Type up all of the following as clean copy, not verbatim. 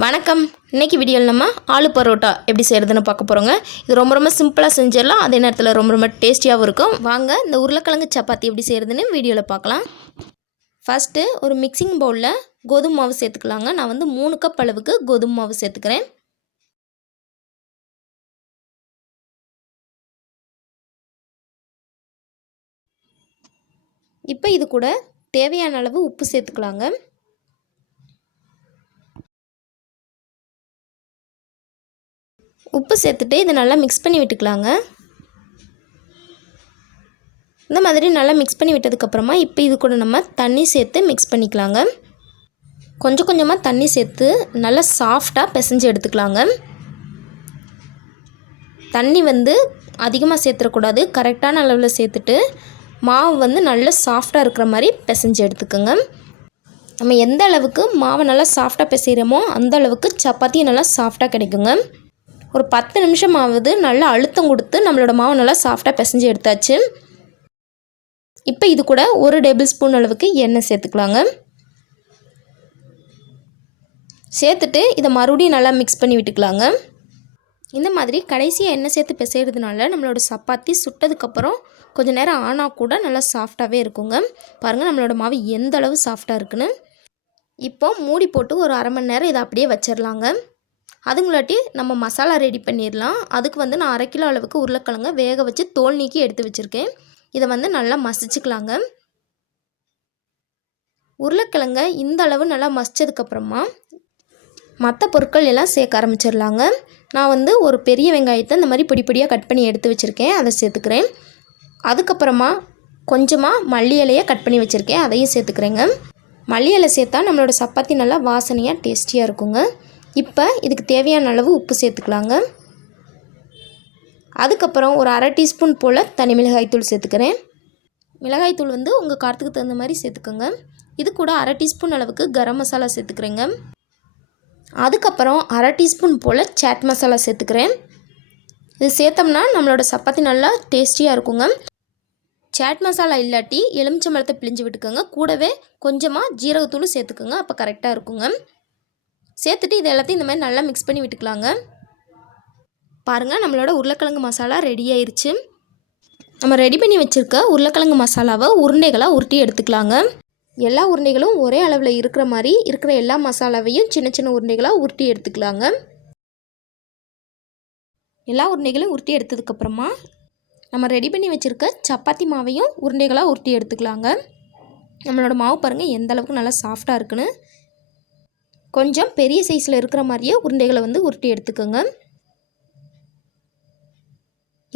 வணக்கம். இன்றைக்கி வீடியோவில் நம்ம ஆலு பரோட்டா எப்படி செய்கிறதுன்னு பார்க்க போகிறோங்க. இது ரொம்ப சிம்பிளாக செஞ்சிடலாம், அதே நேரத்தில் ரொம்ப டேஸ்டியாகவும் இருக்கும். வாங்க இந்த உருளைக்கிழங்கு சப்பாத்தி எப்படி செய்கிறதுன்னு வீடியோவில் பார்க்கலாம். ஃபஸ்ட்டு ஒரு மிக்சிங் பவுலில் கோதுமை மாவு சேர்த்துக்கலாங்க. நான் 3 கப் அளவுக்கு கோதுமை மாவு சேர்த்துக்கிறேன். இப்போ இது கூட தேவையான அளவு உப்பு சேர்த்துக்கலாங்க. உப்பு சேர்த்துட்டு இதை நல்லா மிக்ஸ் பண்ணி விட்டுக்கலாங்க. இந்த மாதிரி நல்லா மிக்ஸ் பண்ணி விட்டதுக்கப்புறமா இப்போ இது கூட நம்ம தண்ணி சேர்த்து மிக்ஸ் பண்ணிக்கலாங்க. கொஞ்சம் கொஞ்சமாக தண்ணி சேர்த்து நல்லா சாஃப்டாக பிசைஞ்சு எடுத்துக்கலாங்க. தண்ணி அதிகமாக சேர்த்துடக்கூடாது, கரெக்டான அளவில் சேர்த்துட்டு மாவு நல்லா சாஃப்டாக இருக்கிற மாதிரி பிசைஞ்சு எடுத்துக்கோங்க. நம்ம எந்த அளவுக்கு மாவை நல்லா சாஃப்டாக பிசைகிறோமோ அந்த அளவுக்கு சப்பாத்தி நல்லா சாஃப்டாக கிடைக்குங்க. ஒரு 10 நிமிஷம் ஆகுது நல்லா அழுத்தம் கொடுத்து நம்மளோட மாவு நல்லா சாஃப்டாக பிசைஞ்சு எடுத்தாச்சு. இப்போ இது கூட 1 டேபிள் ஸ்பூன் அளவுக்கு எண்ணெய் சேர்த்துக்கலாங்க. சேர்த்துட்டு இதை மறுபடியும் நல்லா மிக்ஸ் பண்ணி விட்டுக்கலாங்க. இந்த மாதிரி கடைசியாக எண்ணெய் சேர்த்து பிசைகிறதுனால நம்மளோட சப்பாத்தி சுட்டதுக்கப்புறம் கொஞ்சம் நேரம் ஆனால் கூட நல்லா சாஃப்டாகவே இருக்குங்க. பாருங்கள் நம்மளோட மாவு எந்த அளவு சாஃப்டாக இருக்குன்னு. இப்போ மூடி போட்டு ஒரு அரை மணி நேரம் இதை அப்படியே வச்சிடலாங்க. அதுங்களாட்டி நம்ம மசாலா ரெடி பண்ணிடலாம். அதுக்கு நான் 1/2 கிலோ அளவுக்கு உருளைக்கிழங்க வேக வச்சு தோல் நீக்கி எடுத்து வச்சுருக்கேன். இதை நல்லா மசிச்சுக்கலாங்க. உருளைக்கிழங்க இந்த அளவு நல்லா மசிச்சதுக்கப்புறமா மற்ற பொருட்கள் எல்லாம் சேர்க்க ஆரம்பிச்சிடலாங்க. நான் ஒரு பெரிய வெங்காயத்தை இந்த மாதிரி பொடியாக கட் பண்ணி எடுத்து வச்சுருக்கேன், அதை சேர்த்துக்கிறேன். அதுக்கப்புறமா கொஞ்சமாக மல்லி இலையை கட் பண்ணி வச்சுருக்கேன், அதையும் சேர்த்துக்கிறேங்க. மல்லி இலை சேர்த்தா நம்மளோட சப்பாத்தி நல்லா வாசனையாக டேஸ்டியாக இருக்குங்க. இப்போ இதுக்கு தேவையான அளவு உப்பு சேர்த்துக்கலாங்க. அதுக்கப்புறம் ஒரு 1/2 டீஸ்பூன் போல் தனி மிளகாய்த்தூள் சேர்த்துக்கிறேன். மிளகாய்த்தூள் உங்கள் காரத்துக்கு தகுந்த மாதிரி சேர்த்துக்கோங்க. இது கூட 1/2 டீஸ்பூன் அளவுக்கு கரம் மசாலா சேர்த்துக்கிறேங்க. அதுக்கப்புறம் 1/2 டீஸ்பூன் போல் சாட் மசாலா சேர்த்துக்கிறேன். இது சேர்த்தோம்னா நம்மளோட சப்பாத்தி நல்லா டேஸ்டியாக இருக்குங்க. சாட் மசாலா இல்லாட்டி எலுமிச்சம்பழத்தை பிழிஞ்சு விட்டுக்கோங்க. கூடவே கொஞ்சமாக ஜீரகத்தூள் சேர்த்துக்கோங்க, அப்போ கரெக்டாக இருக்குங்க. சேர்த்துட்டு இது எல்லாத்தையும் இந்த மாதிரி நல்லா மிக்ஸ் பண்ணி விட்டுக்கலாங்க. பாருங்கள் நம்மளோட உருளைக்கிழங்கு மசாலா ரெடி ஆயிடுச்சு. நம்ம ரெடி பண்ணி வச்சுருக்க உருளைக்கிழங்கு மசாலாவை உருண்டைகளாக உருட்டி எடுத்துக்கலாங்க. எல்லா உருண்டைகளும் ஒரே அளவில் இருக்கிற மாதிரி இருக்கிற எல்லா மசாலாவையும் சின்ன சின்ன உருண்டைகளாக உருட்டி எடுத்துக்கலாங்க. எல்லா உருண்டைகளும் உருட்டி எடுத்ததுக்கப்புறமா நம்ம ரெடி பண்ணி வச்சுருக்க சப்பாத்தி மாவையும் உருண்டைகளாக உருட்டி எடுத்துக்கலாங்க. நம்மளோட மாவு பாருங்கள் எந்த அளவுக்கு நல்லா சாஃப்டாக இருக்குன்னு. கொஞ்சம் பெரிய சைஸில் இருக்கிற மாதிரியே உருண்டைகளை உருட்டி எடுத்துக்கோங்க.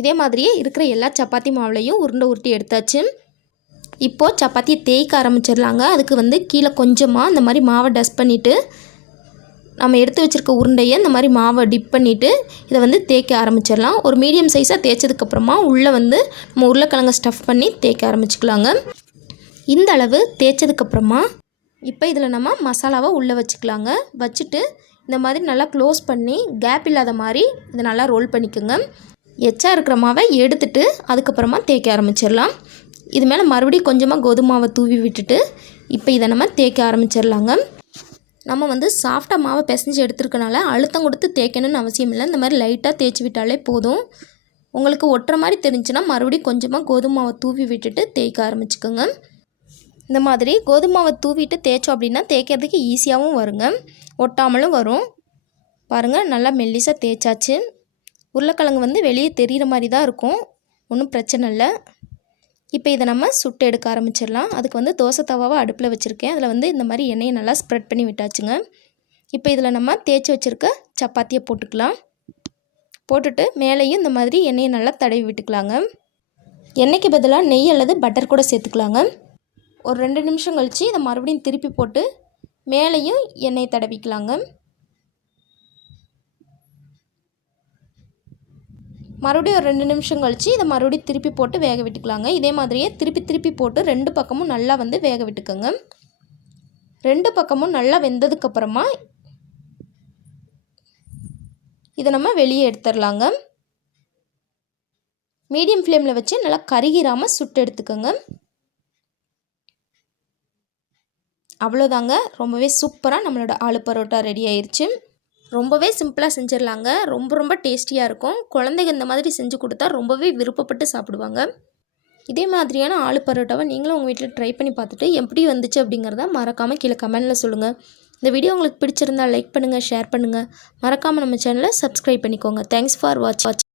இதே மாதிரியே இருக்கிற எல்லா சப்பாத்தி மாவுலையும் உருண்டை உருட்டி எடுத்தாச்சு. இப்போது சப்பாத்தியை தேய்க்க ஆரம்பிச்சிடலாங்க. அதுக்கு கீழே கொஞ்சமாக இந்த மாதிரி மாவை டஸ்ட் பண்ணிவிட்டு நம்ம எடுத்து வச்சுருக்க உருண்டையை இந்த மாதிரி மாவை டிப் பண்ணிவிட்டு இதை தேய்க்க ஆரம்பிச்சிடலாம். ஒரு மீடியம் சைஸாக தேய்ச்சதுக்கப்புறமா உள்ளே நம்ம உருளைக்கிழங்க ஸ்டஃப் பண்ணி தேய்க்க ஆரம்பிச்சிக்கலாங்க. இந்த அளவு தேய்ச்சதுக்கப்புறமா இப்போ இதில் நம்ம மசாலாவை உள்ளே வச்சுக்கலாங்க. வச்சுட்டு இந்த மாதிரி நல்லா க்ளோஸ் பண்ணி கேப் இல்லாத மாதிரி இதை நல்லா ரோல் பண்ணிக்கோங்க. எச்சா இருக்கிற மாவை எடுத்துட்டு அதுக்கப்புறமா தேய்க்க ஆரம்பிச்சிடலாம். இது மேலே மறுபடியும் கொஞ்சமாக கோதுமை மாவை தூவி விட்டுட்டு இப்போ இதை நம்ம தேய்க்க ஆரம்பிச்சிடலாங்க. நம்ம சாஃப்டாக மாவை பிசைஞ்சு எடுத்துருக்கனால அழுத்தம் கொடுத்து தேய்க்கணும்னு அவசியம் இல்லை. இந்த மாதிரி லைட்டாக தேய்ச்சி விட்டாலே போதும். உங்களுக்கு ஒட்டுற மாதிரி தெரிஞ்சுன்னா மறுபடியும் கொஞ்சமாக கோதுமை மாவை தூவி விட்டுட்டு தேய்க்க ஆரம்பிச்சுக்கோங்க. இந்த மாதிரி கோதுமை மாவை தூவிட்டு தேய்ச்சோம் அப்படின்னா தேய்க்கிறதுக்கு ஈஸியாகவும் வருங்க, ஒட்டாமலும் வரும். பாருங்கள் நல்லா மெல்லிசாக தேய்ச்சாச்சு. உருளைக்கிழங்கு வெளியே தெரிகிற மாதிரி தான் இருக்கும், ஒன்றும் பிரச்சனை இல்லை. இப்போ இதை நம்ம சுட்டு எடுக்க ஆரம்பிச்சிடலாம். அதுக்கு தோசை தவாவை அடுப்பில் வச்சுருக்கேன். அதில் இந்த மாதிரி எண்ணெயை நல்லா ஸ்ப்ரெட் பண்ணி விட்டாச்சுங்க. இப்போ இதில் நம்ம தேய்ச்சி வச்சுருக்க சப்பாத்தியை போட்டுக்கலாம். போட்டுட்டு மேலேயும் இந்த மாதிரி எண்ணெயை நல்லா தடவி விட்டுக்கலாங்க. எண்ணெய்க்கு பதிலாக நெய் அல்லது பட்டர் கூட சேர்த்துக்கலாங்க. ஒரு 2 நிமிஷம் கழித்து இதை மறுபடியும் திருப்பி போட்டு மேலேயும் எண்ணெய் தடவிக்கலாங்க. மறுபடியும் ஒரு 2 நிமிஷம் கழித்து இதை மறுபடியும் திருப்பி போட்டு வேக விட்டுக்கலாங்க. இதே மாதிரியே திருப்பி போட்டு 2 பக்கமும் நல்லா வேக விட்டுக்கோங்க. 2 பக்கமும் நல்லா வெந்ததுக்கப்புறமா இதை நம்ம வெளியே எடுத்துடலாங்க. மீடியம் ஃப்ளேமில் வச்சு நல்லா கருகிராமல் சுட்டு எடுத்துக்கோங்க. அவ்வளோதாங்க, ரொம்பவே சூப்பராக நம்மளோட ஆலு பரோட்டா ரெடி ஆயிடுச்சு. ரொம்பவே சிம்பிளாக செஞ்சிடலாங்க. ரொம்ப டேஸ்டியாக இருக்கும். குழந்தைங்க இந்த மாதிரி செஞ்சு கொடுத்தா ரொம்பவே விருப்பப்பட்டு சாப்பிடுவாங்க. இதே மாதிரியான ஆலு பரோட்டாவை நீங்களும் உங்கள் வீட்டில் ட்ரை பண்ணி பார்த்துட்டு எப்படி வந்துச்சு அப்படிங்கிறத மறக்காமல் கீழே கமெண்டில் சொல்லுங்கள். இந்த வீடியோ உங்களுக்கு பிடிச்சிருந்தால் லைக் பண்ணுங்கள், ஷேர் பண்ணுங்கள். மறக்காமல் நம்ம சேனலை சப்ஸ்கிரைப் பண்ணிக்கோங்க. Thanks for watch.